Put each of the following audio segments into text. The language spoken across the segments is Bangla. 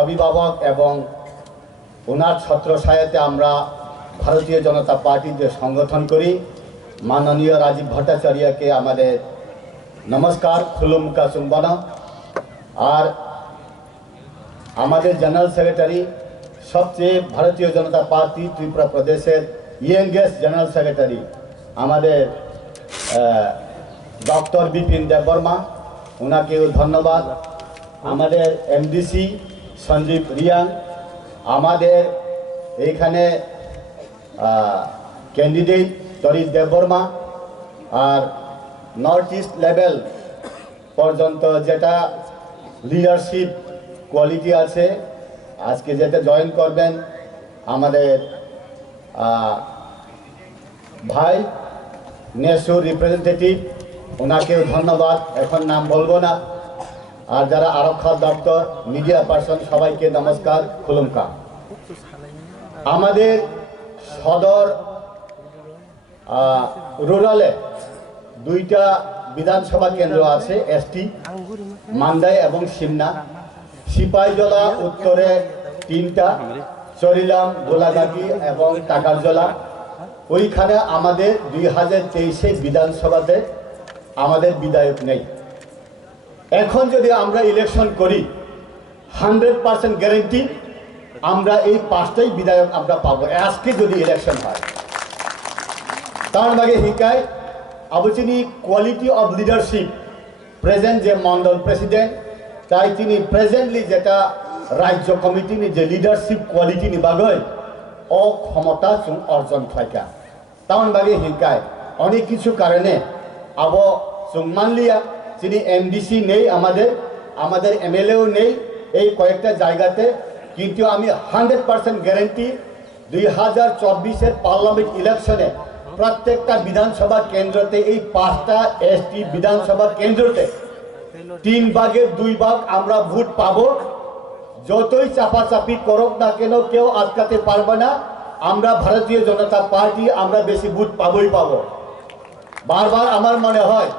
অভিভাবক এবং ওনার ছত্রছায়াতে আমরা ভারতীয় জনতা পার্টির যে সংগঠন করি, মাননীয় রাজীব ভট্টাচার্যকে আমাদের নমস্কার, খুলুমকা চুম্বন। আর আমাদের জেনারেল সেক্রেটারি, সবচেয়ে ভারতীয় জনতা পার্টি ত্রিপুরা প্রদেশের ইয়ংগেস্ট জেনারেল সেক্রেটারি আমাদের ডক্টর বিপিন দেববর্মা, ওনাকেও ধন্যবাদ। আমাদের এমডিসি সঞ্জীব রিয়াং, আমাদের এইখানে ক্যান্ডিডেট তরিত দেববর্মা, আর নর্থ ইস্ট লেভেল পর্যন্ত যেটা লিডারশিপ কোয়ালিটি আছে, আজকে যেটা জয়েন করবেন আমাদের ভাই নেসুর রিপ্রেজেন্টেটিভ, ওনাকেও ধন্যবাদ, এখন নাম বলবো না। আর যারা আরক্ষা দপ্তর, মিডিয়া পার্সন, সবাইকে নমস্কার, খুলুমকা। আমাদের সদর রুরালে দুইটা বিধানসভা কেন্দ্র আছে, এসটি মান্দাই এবং সিমনা। সিপাহীজলা উত্তরে 3টা, চরিলাম, গোলাঘাটি এবং টাকারজলা। ওইখানে আমাদের 2023 বিধানসভাতে আমাদের বিধায়ক নেই। এখন যদি আমরা ইলেকশন করি 100% গ্যারেন্টি আমরা এই 5টাই বিধায়ক আমরা পাবো, আজকে যদি ইলেকশন হয়। তার বাগে হিকায় আবচিনি কোয়ালিটি অফ লিডারশিপ প্রেজেন্ট যে মন্ডল প্রেসিডেন্ট, তাই তিনি প্রেজেন্টলি যেটা রাজ্য কমিটি যে লিডারশিপ কোয়ালিটি নিবাগয় অক্ষমতা অর্জন থাকা। তার বাগে হিকায় অনেক কিছু কারণে আব মানলিয়া যিনি এমডিসি নেই, আমাদের এমএলএও নেই এই কয়েকটা জায়গাতে, কিন্তু আমি 100% গ্যারেন্টি 2024 পার্লামেন্ট ইলেকশনে প্রত্যেকটা বিধানসভা কেন্দ্রতে, এই 5টা এসটি বিধানসভা কেন্দ্রতে 3 ভাগের 2 ভাগ আমরা ভোট পাবো। যতই চাপাচাপি করুক না কেন, কেউ আটকাতে পারবে না। আমরা ভারতীয় জনতা পার্টি আমরা বেশি ভোট পাবোই পাবো। বারবার আমার মনে হয়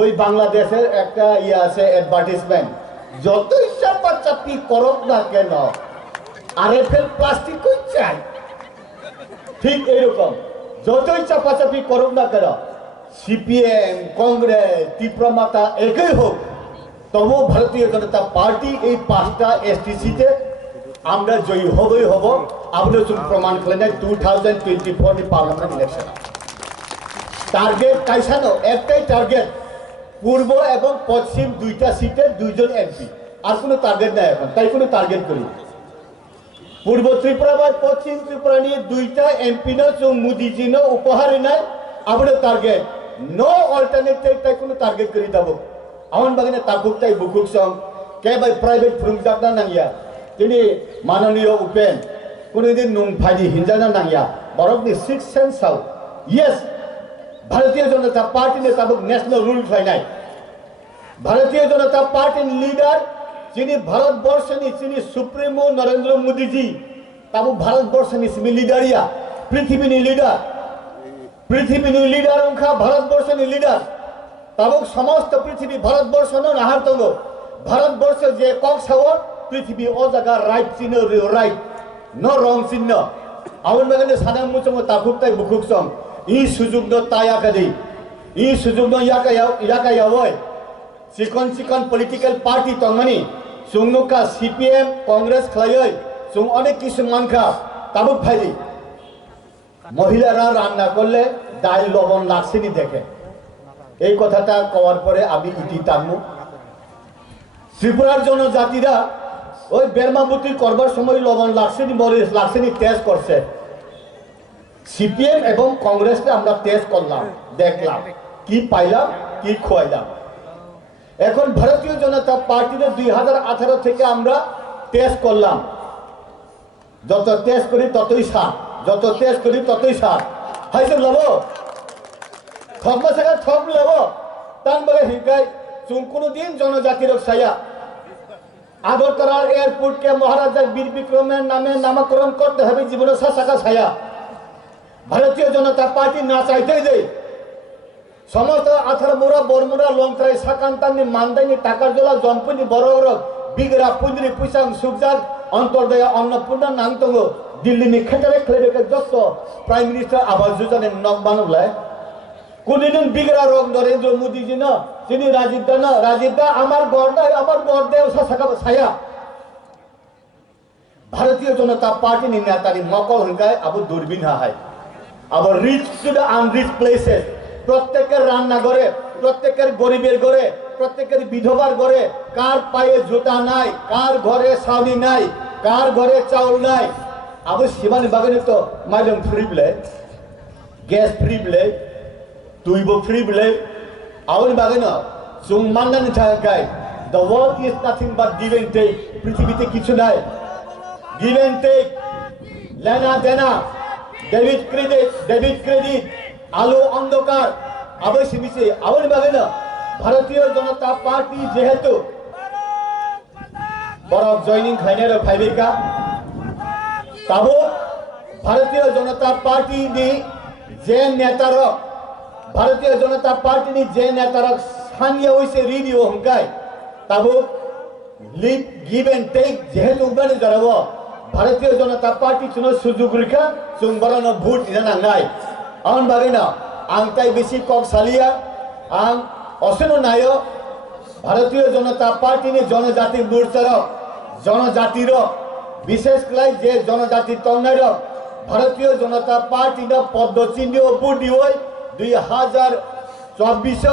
ওই বাংলাদেশের একটা আছে অ্যাডভার্টিসমেন্ট, যতই চাপাচাপি করুক না কেন আরএফএল প্লাস্টিক চাই, ঠিক এইরকম যতই চাপাচাপি করুক না কেন সিপিএম, কংগ্রেস, ত্রিপুরা মাতা একই হোক, তবু ভারতীয় জনতা পার্টি এই 5টা এসটিসিতে আমরা জয়ী হবই হব। আপনার প্রমাণ করলেন 2024 পার্লামেন্ট ইলেকশন। টার্গেট কাইসানো একটাই টার্গেট, পূর্ব এবং পশ্চিম 2টা সিটে 2 জন এমপি, আর কোনো টার্গেট নাই এখন। তাই কোনো টার্গেট করি পূর্ব ত্রিপুরা বা পশ্চিম ত্রিপুরা নিয়ে 2টা এমপি না মোদিজি না উপহারে নাই আপনার টার্গেট, নো অল্টারনেটিভ। তাই কোনো টার্গেট করি যাব আমার বাগানে তাকুক তাই বুকুক সং কে ভাই প্রাইভেট ফ্রুম ডাক্তার নাঙ্গিয়া তিনি মাননীয় উপেন কোনোদিন নুং ভাইজি হিনজানা নাঙ্গিয়া বরফনি 6 সেন্স হাউ ইয়েস ভারতীয় জনতা পার্টি ने तब ন্যাশনাল রুল হয় নাই। ভারতীয় জনতা পার্টির লিডার যিনি ভারতবর্ষের যিনি সুপ্রিমো নরেন্দ্র মোদীজি, তব ভারতবর্ষের লিডারিয়া পৃথিবীর লিডার অংখা ভারতবর্ষের লিডার, তব সমস্ত পৃথিবী ভারতবর্ষ নাহার তঙ্গ ভারতবর্ষ যে কক সাওয়ার পৃথিবী ও জায়গা রাইট চিহ্ন, রাইট ন রং চিহ্ন আমার মেঘানে সাদা মুচম তাকুক তাই বুকুক সং ই সুযোগ তায়াকাদি ই সুযোগ ইয়াকায়াওয় চিকন পলিটিক্যাল পার্টি তংমানি সুংনুকা সিপিএম কংগ্রেস খাইয় সুং অনেক কিছু মানখা তাবুক ফাইলি মহিলারা রান্না করলে ডাল লবণ লাগছেনি দেখে। এই কথাটা কওয়ার পরে আমি ইতি টানমু। ত্রিপুরার জনজাতিরা ওই বেরমাবতী করবার সময় লবণ লাগছেনি, মরিচ লাগছেনি টেস্ট করছে। সিপিএম এবং কংগ্রেসকে আমরা টেস্ট করলাম, দেখলাম কি পাইলাম, কি খোয়াইলাম। এখন ভারতীয় জনতা পার্টিতে 2018 থেকে আমরা টেস্ট করলাম, যত টেস্ট করি ততই সার, যত টেস্ট করি ততই সার হাইসে লব ঠকবা থাকা ঠক লব। তার বলে হিকাই চুন কোনোদিন জনজাতির ছায়া আগরতলার এয়ারপোর্টকে মহারাজা বীর বিক্রমের নামে নামকরণ করতে হবে জীবনের শাখা ছায়া। ভারতীয় জনতা পার্টি না চাইতেই দেয় সমস্ত আথার মোড়া বরমুড়া লংত্রাই সাকান্তানি মান্দাইনি টাকারজলা জম্পুনি বড় बिगरा पुंद्री पुसां सुबजान अंतरदया अन्नपूर्णा नांगतंगो दिल्ली नि खेतरे खेलेबे जस्त प्राइम मिनिस्टर आवास योजना नक बानुलाय কোনদিন বিগরা রোগ নরেন্দ্র মোদী জি না তিনি রাজীব দা আমার গড় সাকা ছায়া ভারতীয় জনতা পার্টি নি নেতানি মকল হঙ্গায় আবু দূরবীন হায় আবার রিচ টু দ্য আনরিচ প্লেসেস প্রত্যেকের রান্নাঘরে প্রত্যেকের গরিবের ঘরে প্রত্যেকের বিধবার ঘরে কার পায়ে জুতা নাই কার ঘরে ছাউনি নাই কার ঘরে চাউল নাই আবু সীমানি বাগানে তো মাইলম ফ্রি বলে গ্যাস ফ্রি বলে তুইবো ফ্রি বলে আউনি বাগানে জুং মান্নানি থাকায় the world is nothing but give and take পৃথিবীতে কিছু নাই give and take লেনা দেনা ডেবিট ক্রেডিট আলো অন্ধকার আবশ্যি মিশে আবার ভাবে না ভারতীয় জনতা পার্টি যেহেতু বড় জয়নিং খাইনের ফাইবেকা তাবো ভারতীয় জনতা পার্টি নি যে নেতার ভারতীয় জনতা পার্টি নি যে নেতার স্থানীয় হইছে রিডিও হংকাই তাবো লিভ গিভ এন্ড টেক যেহেতু উগানে জড়াবো ভারতীয় জনতা পার্টি চুনো সুযোগ রেখা চুংবরানো ভোট জানাঙ্গাই আন বাগেনা আং তাই বেশি কক সালিয়া আং অসেনো নায় ভারতীয় জনতা পার্টি নি জনজাতি মোর্চার জনজাতির বিশেষ লাই যে জনজাতি তন্নার ভারতীয় জনতা পার্টি না পদ্ম চিহ্ন ভোট দিওই 2024